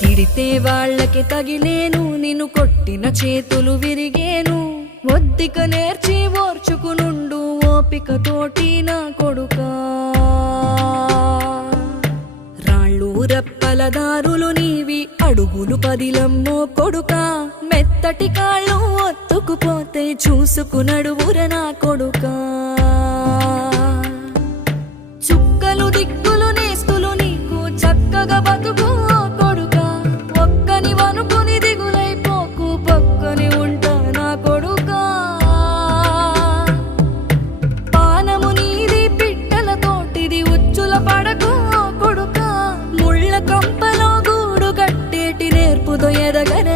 తిడితే వాళ్ళకి తగిలేను, నిన్ను కొట్టిన చేతులు విరిగేను. ఒద్దిక నేర్చి ఓర్చుకునుండు ఓపికతోటి నా కొడుకా. రాళ్ళు రెప్పల దారులు నీవి, అడుగులు పదిలమ్మో కొడుకా. మెత్తటి కాళ్ళు ఒత్తుకుపోతే చూసుకునడువుర నా కొడుకా. చుక్కలు దిక్కులు నేస్తులు నీకు చక్కగా బతుకు కొడుకా. ఒక్కని వనుకుని దిగులైపోకు, పక్కని ఉంటా నా కొడుకా. పానము నీది పిట్టల తోటిది, ఉచ్చుల పడకు కొడుకా. ముళ్ళ కంపలో గూడు కట్టేటి నేర్పుతో ఎదగర